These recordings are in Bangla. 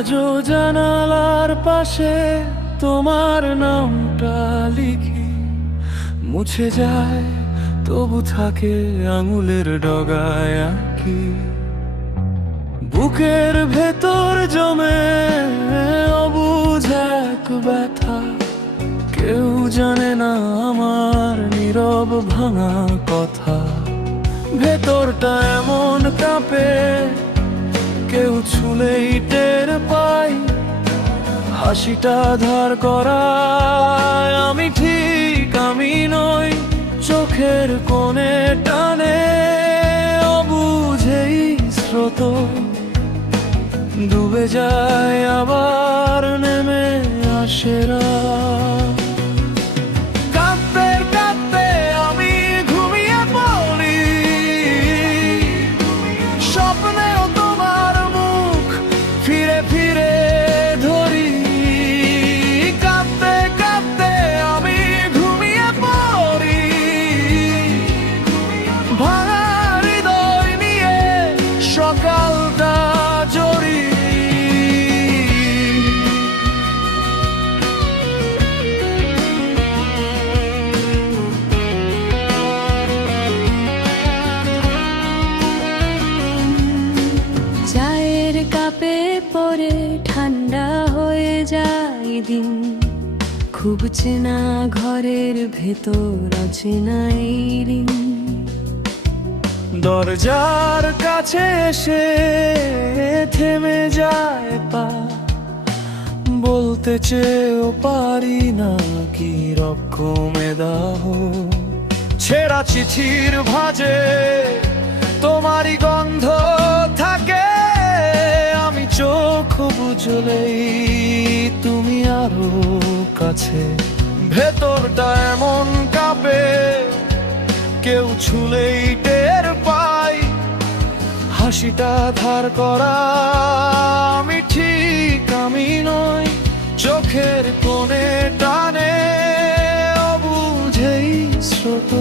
আজও জানালার পাশে তোমার নামটা লিখি, মুছে যায় তবু থাকে আঙুলের ডগায় আঁকি। বুকের ভেতর জমে অবুঝ এক ব্যথা, কেউ জানে না আমার নীরব ভাঙা কথা। ভেতরটা এমন কাঁপে, কেউ ছুলেই টের পাই। হাসিটা ধার করায় আমি ঠিক আমি নই, চোখের কোণে টানে অবুঝেই স্রোত। ডুবে যায় আবার নেমে আসে রাত। কাঁদতে কাঁদতে আমি ঘুমিয়ে পড়ি, স্বপ্নেও তোমার মুখ ফিরে ফিরে ধরি। কাঁদতে কাঁদতে আমি ঘুমিয়ে পড়ি, ভাঙা হৃদয় নিয়ে সকালটা জড়ি। চায়ের কাপে পরে ঠান্ডা হয়ে যায় দিন, খুব চেনা ঘরের ভেতর অচেনা এই ঋণ। দরজার কাছে এসে থেমে যায় পা, বলতে চেয়েও পারি না কি রকমে দাহ। ছেঁড়া চিঠির ভাঁজে তোমারই গন্ধ থাকে, আমি চোখ বুঝলেই তুমি আরো কাছে। ভেতরটা এমন কাঁপে, কেউ ছুলেই টের পাই। হাসিটা ধার করা আমি ঠিক আমি নই, চোখের কোণে টানে অবুঝেই স্রোত।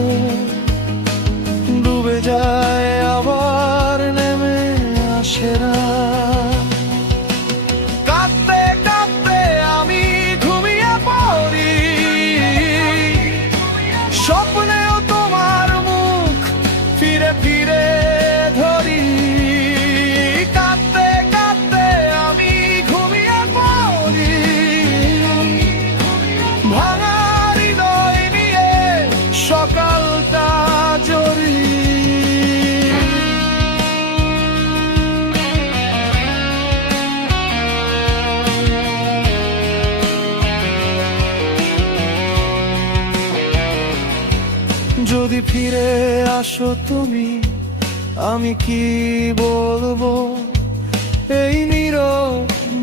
ডুবে যায় আবার নেমে আসে রাত। কাঁদতে কাঁদতে আমি ঘুমিয়ে পড়ি, স্বপ্নেও তোমার মুখ ফিরে ফিরে ধরি। কাঁদতে কাঁদতে আমি ঘুমিয়ে পড়ি, ভাঙা হৃদয় নিয়ে সকালটা জড়ি। যদি ফিরে আসো তুমি, আমি কি বলবো? এই নীরব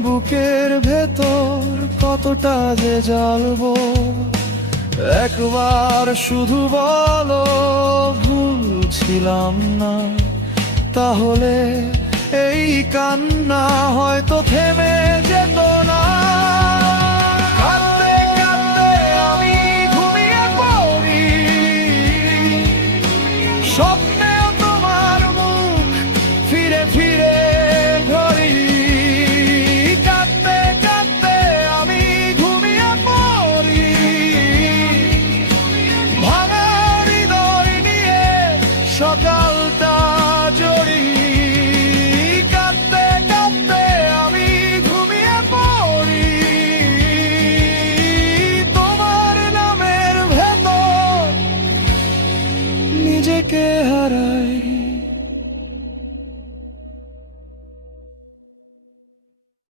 বুকের ভেতর কতটা যে জ্বালবো। একবার শুধু বলো ভুল ছিলাম না, তাহলে এই কান্না হয়তো থেমে যেত না। কাঁদতে কাঁদতে আমি ঘুমিয়ে পড়ি, স্বপ্নেও তোমার মুখ ফিরে ফিরে ধরি। কাঁদতে কাঁদতে আমি ঘুমিয়ে পড়ি, ভাঙা হৃদয় নিয়ে সকালটা জড়ি। কাঁদতে কাঁদতে আমি ঘুমিয়ে পড়ি, তোমার নামের ভেতর নিজেকে হারাই।